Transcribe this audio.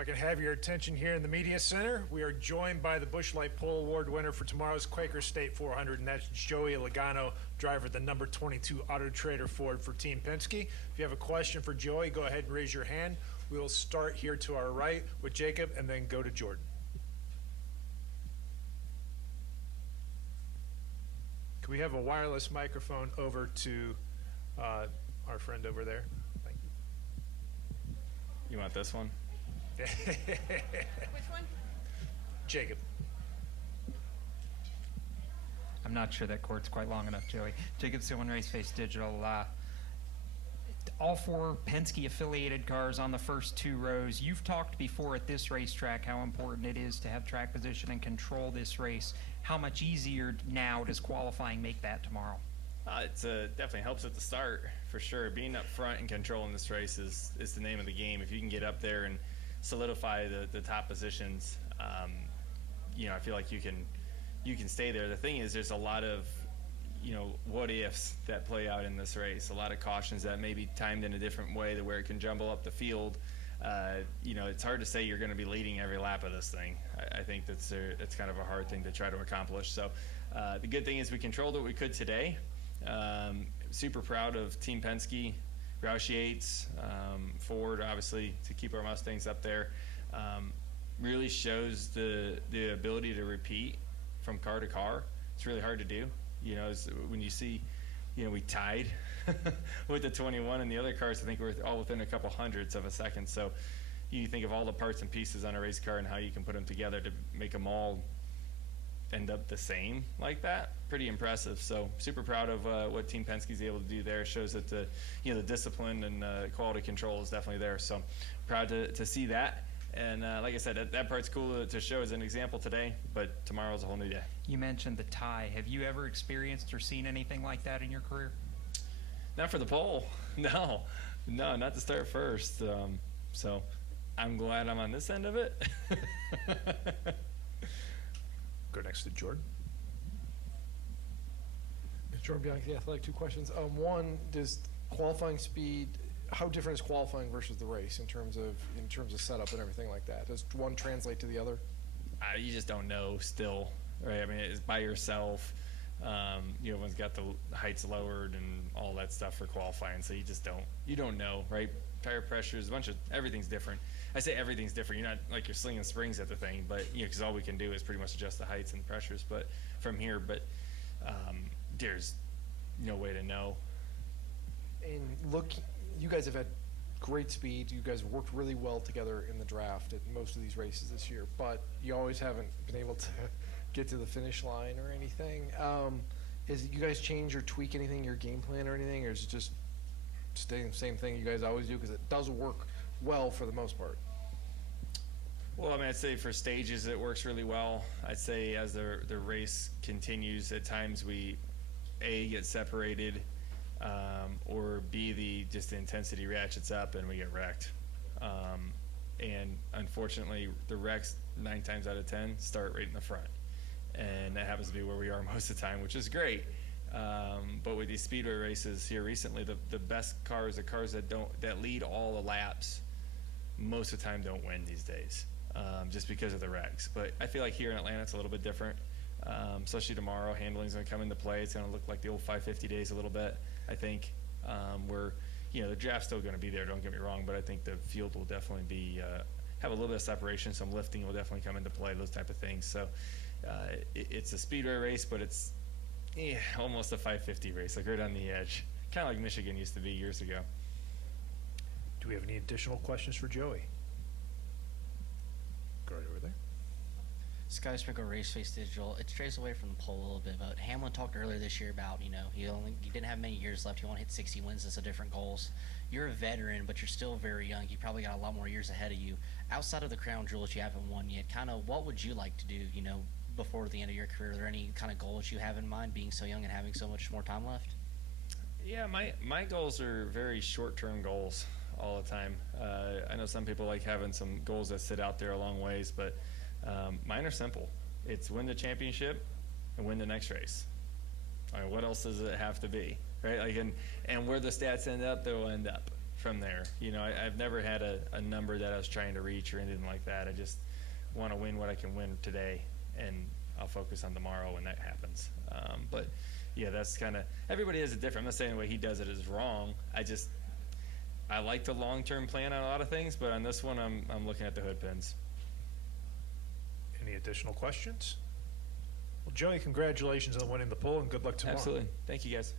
I can have your attention here in the Media Center, we are joined by the Busch Light Pole Award winner for tomorrow's Quaker State 400, and that's Joey Logano, driver of the number 22 Auto Trader Ford for Team Penske. If you have a question for Joey, go ahead and raise your hand. We will start here to our right with Jacob and then go to Jordan. Can we have a wireless microphone over to our friend over there? Thank you. You want this one? Which one? Jacob. I'm not sure that cord's quite long enough, Joey. Jacob Seelman, Raceface Digital. All four Penske-affiliated cars on the first two rows. You've talked before at this racetrack how important it is to have track position and control this race. How much easier now does qualifying make that tomorrow? It definitely helps at the start, for sure. Being up front and controlling this race is the name of the game. If you can get up there and solidify the top positions, I feel like you can stay there. The thing is, there's a lot of what ifs that play out in this race. A lot of cautions that may be timed in a different way to where it can jumble up the field. It's hard to say you're going to be leading every lap of this thing. I think that's kind of a hard thing to try to accomplish. So the good thing is we controlled what we could today. Super proud of Team Penske, Roush Yates, Ford, obviously, to keep our Mustangs up there. Really shows the ability to repeat from car to car. It's really hard to do. When you see, we tied with the 21 and the other cars, I think we're all within a couple hundredths of a second. So you think of all the parts and pieces on a race car and how you can put them together to make them all end up the same like that. Pretty impressive. So super proud of what Team Penske is able to do there. Shows that the discipline and quality control is definitely there. So proud to see that. And like I said, that part's cool to show as an example today, but tomorrow's a whole new day. You mentioned the tie. Have you ever experienced or seen anything like that in your career? Not for the pole. No, not to start first. So I'm glad I'm on this end of it. Go next to Jordan. Jordan Bianchi, Athletic. Two questions. One, does qualifying speed, how different is qualifying versus the race in terms of setup and everything like that? Does one translate to the other? You just don't know still, right? I mean, it's by yourself. Everyone's got the heights lowered and all that stuff for qualifying, so you don't know, right? Tire pressures, everything's different. I say everything's different. You're not like you're slinging springs at the thing, but because all we can do is pretty much adjust the heights and pressures. But from here, there's no way to know. And look, you guys have had great speed. You guys have worked really well together in the draft at most of these races this year, but you always haven't been able to get to the finish line or anything. Is you guys change or tweak anything, your game plan or anything, or is it just staying the same thing you guys always do? Because it does work well for the most part. Well, I mean, I'd say for stages it works really well. I'd say as the race continues, at times we get separated, or B, the intensity ratchets up and we get wrecked. And unfortunately, the wrecks 9 times out of 10 start right in the front, and that happens to be where we are most of the time, which is great. But with these speedway races here recently, the best cars, the cars that lead all the laps, most of the time don't win these days, just because of the wrecks. But I feel like here in Atlanta it's a little bit different, especially tomorrow. Handling's going to come into play. It's going to look like the old 550 days a little bit, I think, where the draft's still going to be there, don't get me wrong, but I think the field will definitely be have a little bit of separation. Some lifting will definitely come into play, those type of things. So it's a speedway race, but it's almost a 550 race, like right on the edge, kind of like Michigan used to be years ago. Do we have any additional questions for Joey? Go right over there. Sky Sprinkle Raceface Digital. It strays away from the poll a little bit, but Hamlin talked earlier this year about, he didn't have many years left. You want to hit 60 wins instead of different goals. You're a veteran, but you're still very young. You probably got a lot more years ahead of you. Outside of the crown jewel that you haven't won yet, kind of what would you like to do, before the end of your career? Are there any kind of goals you have in mind, being so young and having so much more time left? Yeah, my goals are very short-term goals all the time. I know some people like having some goals that sit out there a long ways, but mine are simple. It's win the championship and win the next race. I mean, what else does it have to be, right? Like, and where the stats end up, they'll end up. from there. You know, I've never had a number that I was trying to reach or anything like that. I just want to win what I can win today, and I'll focus on tomorrow when that happens. But yeah, that's kind of, everybody has a different, I'm not saying the way he does it is wrong. I like the long-term plan on a lot of things, but on this one, I'm looking at the hood pins. Any additional questions? Well, Joey, congratulations on winning the poll, and good luck tomorrow. Absolutely. Thank you, guys.